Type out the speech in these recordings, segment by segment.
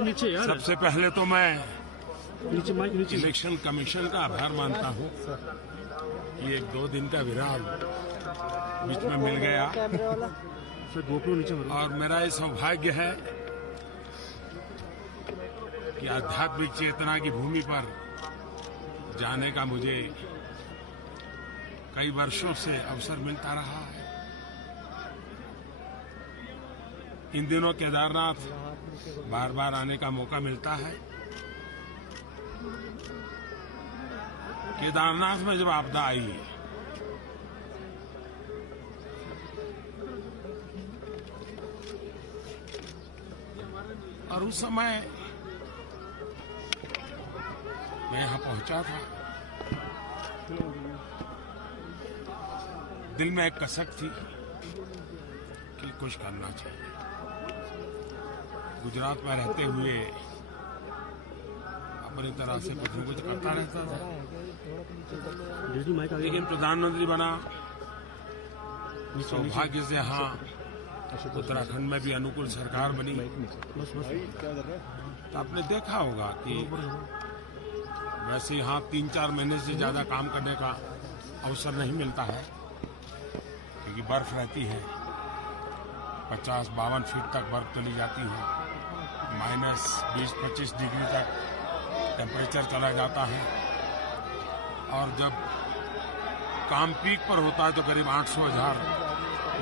नीचे यार। सबसे पहले तो मैं नीचे इलेक्शन कमीशन का आभार मानता हूं कि एक 2 दिन का विराम बीच में मिल गया और मेरा ये सौभाग्य है कि आध्यात्मिक चेतना की भूमि पर जाने का मुझे कई वर्षों से अवसर मिलता रहा है। इन दिनों केदारनाथ बार बार आने का मौका मिलता है। केदारनाथ में जब आपदा आई और उस समय मैं यहां पहुंचा था, दिल में एक कसक थी कि कुछ करना चाहिए। गुजरात में रहते हुए अपनी तरह से कुछ न कुछ करता रहता था, लेकिन प्रधानमंत्री बना। सौभाग्य से यहाँ उत्तराखंड में भी अनुकूल सरकार बनी। तो आपने देखा होगा कि वैसे यहाँ 3-4 महीने से ज्यादा काम करने का अवसर नहीं मिलता है, क्योंकि बर्फ रहती है, 50-52 फीट तक बर्फ चली जाती है, -20-25 डिग्री तक टेम्परेचर चला जाता है। और जब काम पीक पर होता है तो करीब 800,000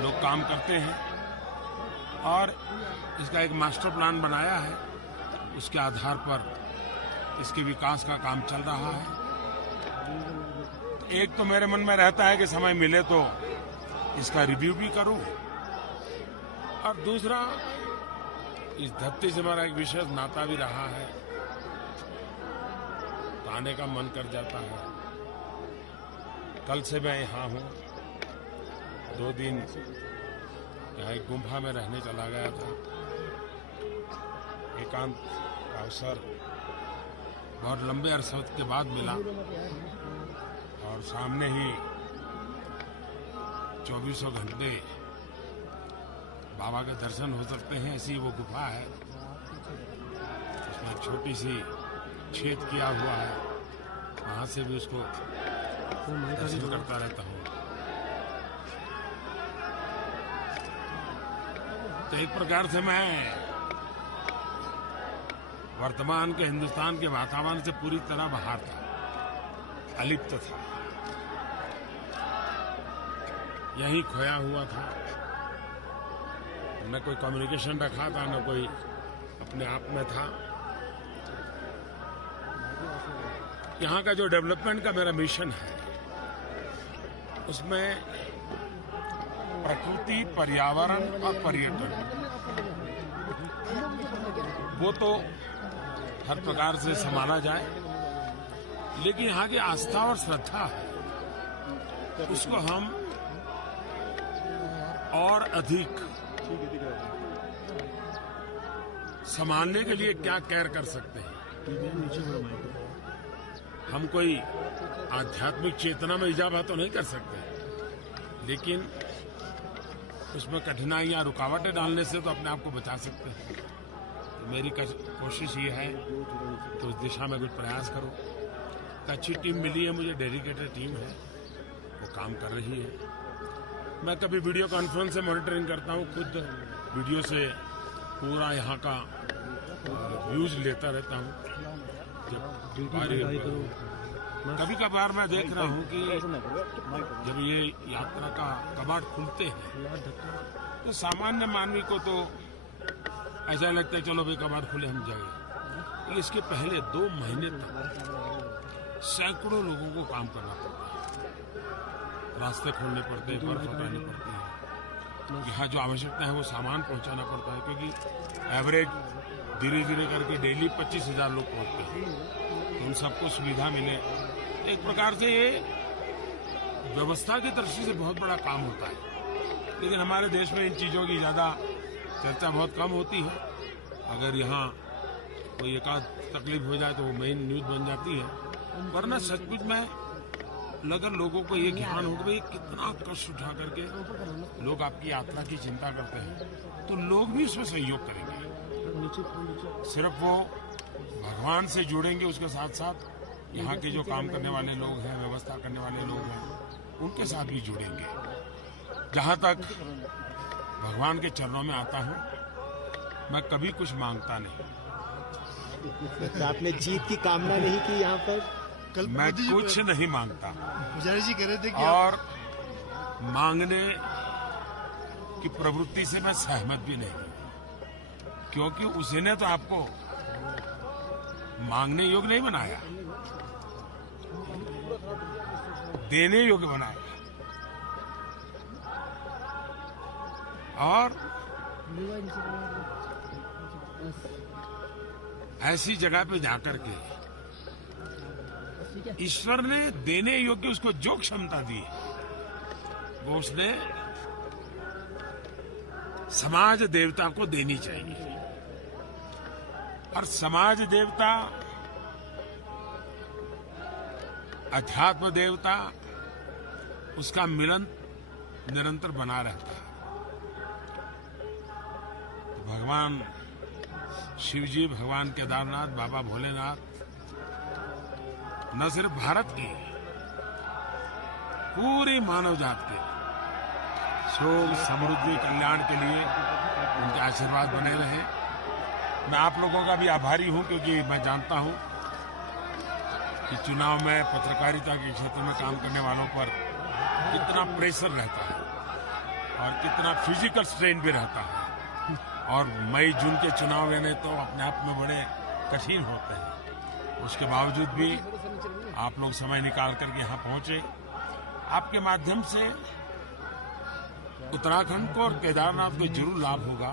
लोग काम करते हैं और इसका एक मास्टर प्लान बनाया है। उसके आधार पर इसके विकास का काम चल रहा है। एक तो मेरे मन में रहता है कि समय मिले तो इसका रिव्यू भी करूं, और दूसरा इस धरती से हमारा एक विशेष नाता भी रहा है, तो आने का मन कर जाता है। कल से मैं यहाँ हूँ, 2 दिन यहाँ एक गुम्फा में रहने चला गया था। एकांत का अवसर बहुत लंबे अरसे के बाद मिला और सामने ही 24 घंटे बाबा के दर्शन हो सकते हैं, ऐसी वो गुफा है। उसमें छोटी सी छेद किया हुआ है, वहां से भी उसको दर्शन करता रहता हूँ। तो एक प्रकार से मैं वर्तमान के हिंदुस्तान के वातावरण से पूरी तरह बाहर था, अलिप्त था, यहीं खोया हुआ था। न कोई कम्युनिकेशन रखा था, न कोई अपने आप में था। यहाँ का जो डेवलपमेंट का मेरा मिशन है, उसमें प्रकृति, पर्यावरण और पर्यटन, वो तो हर प्रकार से संभाला जाए, लेकिन यहाँ की आस्था और श्रद्धा है, उसको हम और अधिक संभालने के लिए क्या केयर कर सकते हैं। हम कोई आध्यात्मिक चेतना में इजाफा तो नहीं कर सकते, लेकिन उसमें कठिनाइयां, रुकावटें डालने से तो अपने आप को बचा सकते हैं। तो मेरी कोशिश ये है कि उस दिशा में कुछ प्रयास करो। अच्छी टीम मिली है मुझे, डेडिकेटेड टीम है, वो काम कर रही है। मैं कभी वीडियो कॉन्फ्रेंस से मॉनिटरिंग करता हूँ, खुद वीडियो से पूरा यहाँ का व्यूज लेता रहता हूँ। कभी कभार मैं देख रहा हूँ कि जब ये यात्रा का कबाड़ खुलते हैं तो सामान्य मानवी को तो ऐसा लगता है चलो भाई कबाड़ खुले हम जाए। इसके पहले 2 महीने तक सैकड़ों लोगों को काम करना पड़ता है, रास्ते खोलने पड़ते हैं, बर्फ हटानी पड़ती है, यहाँ जो आवश्यकता है वो सामान पहुँचाना पड़ता है, क्योंकि एवरेज धीरे धीरे करके डेली 25,000 लोग पहुँचते हैं, तो उन सबको सुविधा मिले। एक प्रकार से ये व्यवस्था की दृष्टि से बहुत बड़ा काम होता है, लेकिन हमारे देश में इन चीज़ों की ज़्यादा चर्चा बहुत कम होती है। अगर यहाँ कोई एकाध तकलीफ हो जाए तो वो मेन न्यूज़ बन जाती है, वरना सचमुच में अगर लोगों को ये ज्ञान हो कि भाई कितना कष्ट उठा करके लोग आपकी यात्रा की चिंता करते हैं, तो लोग भी उसमें सहयोग करेंगे। सिर्फ वो भगवान से जुड़ेंगे, उसके साथ साथ यहाँ के जो काम करने वाले लोग हैं, व्यवस्था करने वाले लोग हैं, उनके साथ भी जुड़ेंगे। जहाँ तक भगवान के चरणों में आता हूँ, मैं कभी कुछ मांगता नहीं। तो आपने जीत की कामना नहीं की यहाँ पर? मैं कुछ नहीं मांगता पुजारी जी कह रहे थे कि और मांगने की प्रवृत्ति से मैं सहमत भी नहीं हूं, क्योंकि उसने तो आपको मांगने योग्य नहीं बनाया, देने योग्य बनाया। और ऐसी जगह पे जाकर के ईश्वर ने देने योग्य उसको जो क्षमता दी वो उसने समाज देवता को देनी चाहिए। और समाज देवता, अध्यात्म देवता, उसका मिलन निरंतर बना रहता है। तो भगवान शिव जी, भगवान केदारनाथ, बाबा भोलेनाथ न सिर्फ भारत की, पूरी मानव जात के सुख समृद्धि कल्याण के लिए उनके आशीर्वाद बने रहे। मैं आप लोगों का भी आभारी हूं, क्योंकि मैं जानता हूं कि चुनाव में पत्रकारिता के क्षेत्र में काम करने वालों पर कितना प्रेशर रहता है और कितना फिजिकल स्ट्रेन भी रहता है। और मई जून के चुनाव लेने तो अपने आप में बड़े कठिन होते हैं। उसके बावजूद भी आप लोग समय निकाल करके यहाँ पहुंचे। आपके माध्यम से उत्तराखंड को और केदारनाथ को जरूर लाभ होगा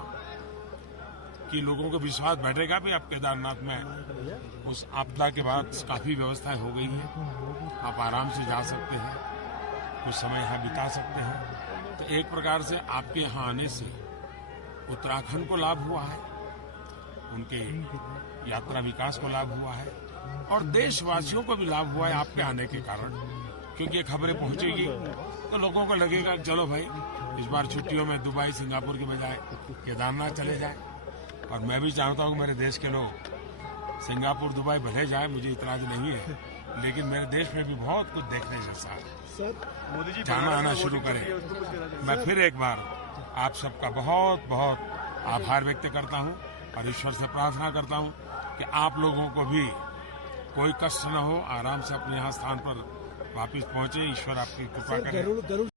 कि लोगों को विश्वास बैठेगा भी अब केदारनाथ में उस आपदा के बाद काफी व्यवस्थाएं हो गई है, आप आराम से जा सकते हैं, कुछ समय यहाँ बिता सकते हैं। तो एक प्रकार से आपके यहाँ आने से उत्तराखंड को लाभ हुआ है, उनके यात्रा विकास को लाभ हुआ है और देशवासियों को भी लाभ हुआ है आपके आने के कारण। क्योंकि ये खबरें पहुंचेगी तो लोगों को लगेगा चलो भाई इस बार छुट्टियों में दुबई, सिंगापुर के बजाय केदारनाथ चले जाए। और मैं भी चाहता हूँ मेरे देश के लोग सिंगापुर, दुबई भले जाए, मुझे इतराज नहीं है, लेकिन मेरे देश में भी बहुत कुछ देखने जैसा है। मोदी जी जाना आना शुरू करें। मैं फिर एक बार आप सबका बहुत बहुत आभार व्यक्त करता हूँ और ईश्वर से प्रार्थना करता हूँ कि आप लोगों को भी कोई कष्ट न हो, आराम से अपने यहाँ स्थान पर वापस पहुंचे। ईश्वर आपकी कृपा करे। गरुड़